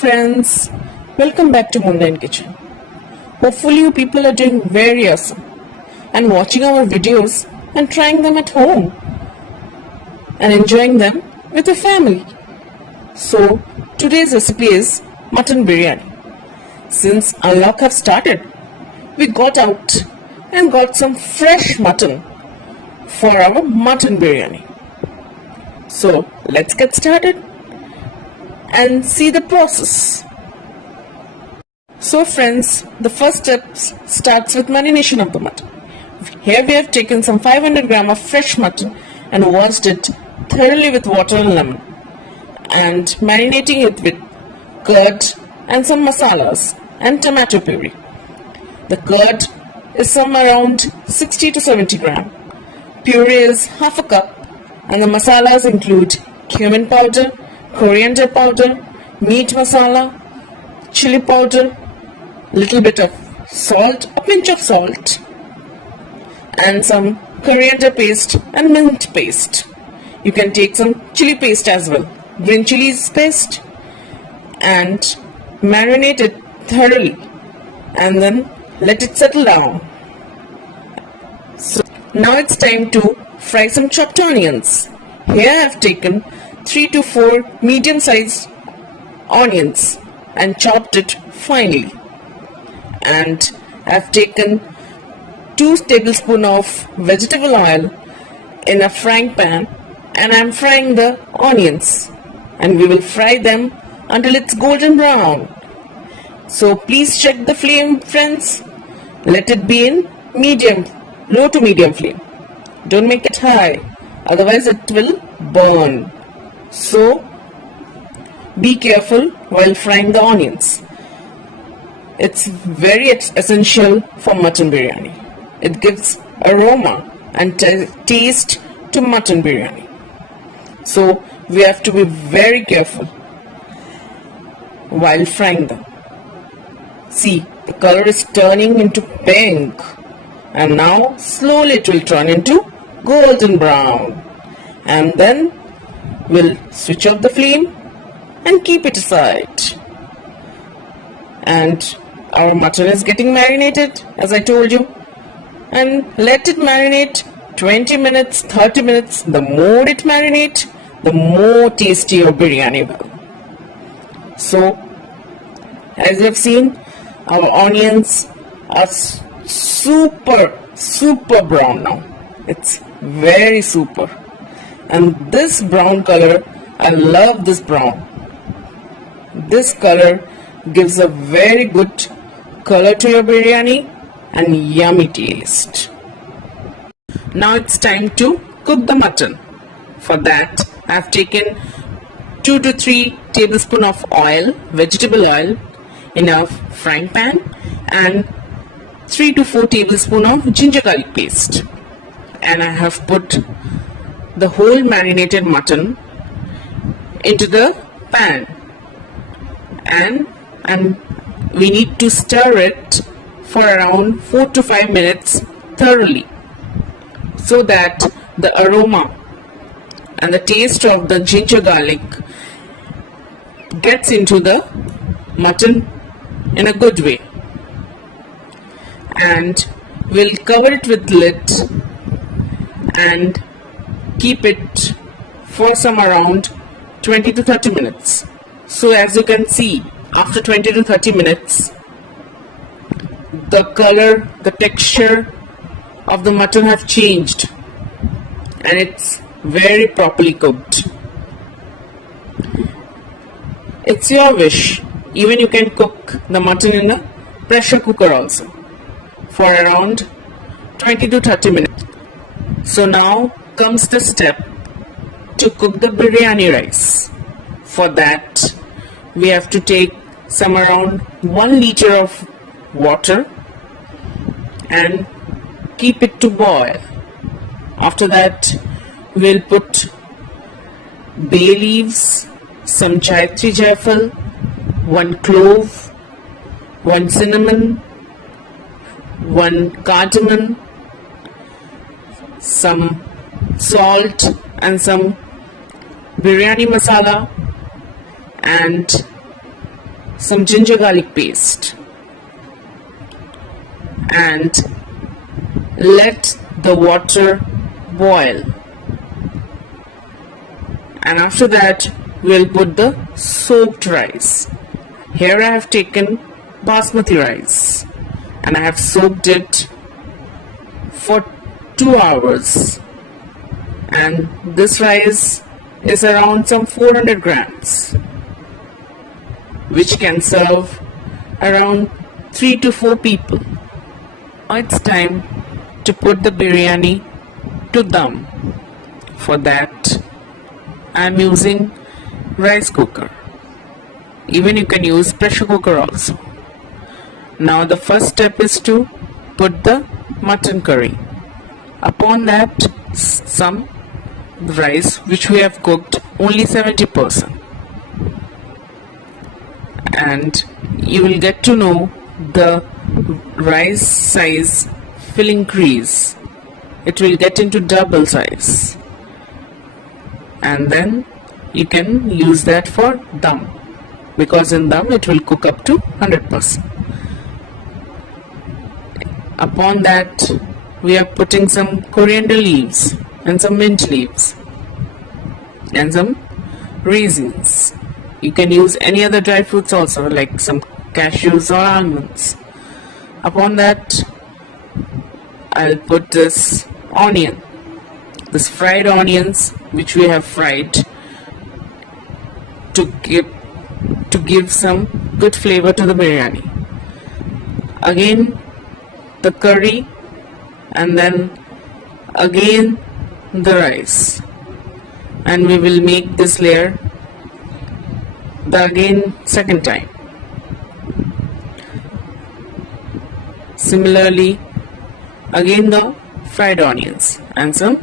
friends, welcome back to Mundane Kitchen. Hopefully you people are doing very awesome and watching our videos and trying them at home and enjoying them with your family. So today's recipe is mutton biryani. Since unlock have started, we got out and got some fresh mutton for our mutton biryani. So let's get started and see the process. So friends, the first step starts with marination of the mutton. Here we have taken some 500 gram of fresh mutton and washed it thoroughly with water and lemon and marinating it with curd and some masalas and tomato puree. The curd is some around 60 to 70 gram. Puree is half a cup and the masalas include cumin powder, coriander powder, meat masala, chili powder, little bit of salt, a pinch of salt, and some coriander paste and mint paste. You can take some chili paste as well, green chilies paste, and marinate it thoroughly and then let it settle down. So now it's time to fry some chopped onions. Here I have taken 3 to 4 medium-sized onions and chopped it finely. And I have taken 2 tablespoons of vegetable oil in a frying pan and I am frying the onions and we will fry them until it's golden brown. So please check the flame, friends. Let it be in low to medium flame. Don't make it high, otherwise it will burn. So be careful while frying the onions. It's very essential for mutton biryani. It gives aroma and taste to mutton biryani. So we have to be very careful while frying them. See, the color is turning into pink and now slowly it will turn into golden brown. And then we'll switch off the flame and keep it aside. And our mutton is getting marinated, as I told you. And let it marinate 20 minutes, 30 minutes. The more it marinates, the more tasty your biryani will. So, as you have seen, our onions are super brown now. It's very super. And this brown color, I love this brown. This color gives a very good color to your biryani and yummy taste. Now it's time to cook the mutton. For that, I have taken 2 to 3 tablespoons of oil, vegetable oil, in a frying pan and 3 to 4 tablespoons of ginger garlic paste. And I have put the whole marinated mutton into the pan and we need to stir it for around 4 to 5 minutes thoroughly so that the aroma and the taste of the ginger garlic gets into the mutton in a good way. And we'll cover it with lid and keep it for some around 20 to 30 minutes. So as you can see, after 20 to 30 minutes, the color, the texture of the mutton have changed and it's very properly cooked. It's your wish. Even you can cook the mutton in a pressure cooker also for around 20 to 30 minutes. So now comes the step to cook the biryani rice. For that, we have to take some around 1 liter of water and keep it to boil. After that, we'll put bay leaves, some Jayatri Jaifal, 1 clove, 1 cinnamon, 1 cardamom, some salt and some biryani masala and some ginger garlic paste and let the water boil. And after that we'll put the soaked rice. Here I have taken basmati rice and I have soaked it for 2 hours, and this rice is around some 400 grams, which can serve around 3 to 4 people. Now it's time to put the biryani to dum. For that I am using rice cooker. Even you can use pressure cooker also. Now the first step is to put the mutton curry. Upon that, some rice which we have cooked only 70%. And you will get to know the rice size will increase. It will get into double size. And then you can use that for dum, because in dum it will cook up to 100%. Upon that we are putting some coriander leaves and some mint leaves and some raisins. You can use any other dry fruits also, like some cashews or almonds. Upon that I'll put this onion, this fried onions which we have fried to give some good flavor to the biryani. Again the curry, and then again the rice, and we will make this layer the second time. Similarly, again the fried onions and some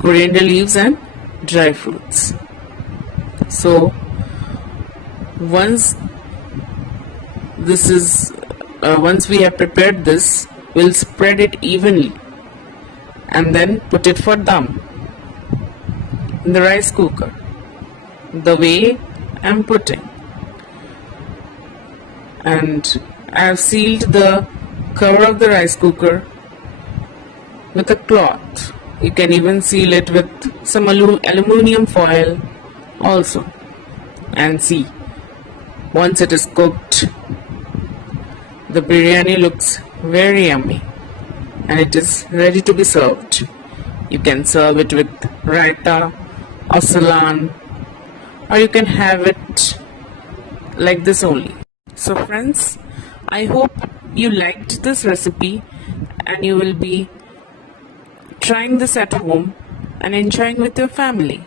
coriander leaves and dry fruits. So once we have prepared this, we'll spread it evenly and then put it for dum in the rice cooker, the way I'm putting. And I have sealed the cover of the rice cooker with a cloth. You can even seal it with some aluminium foil also. And see, once it is cooked, the biryani looks very yummy and it is ready to be served. You can serve it with raita or salan, or you can have it like this only. So friends, I hope you liked this recipe and you will be trying this at home and enjoying with your family.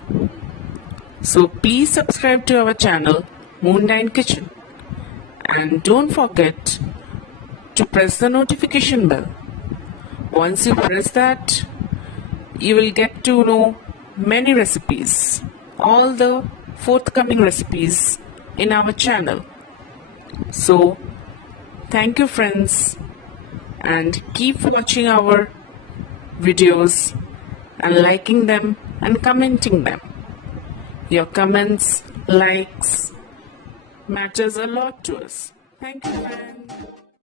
So please subscribe to our channel Moondine Kitchen, and don't forget to press the notification bell. Once you press that, you will get to know many recipes, all the forthcoming recipes in our channel. So thank you friends, and keep watching our videos and liking them and commenting them. Your comments, likes matters a lot to us. Thank you friends.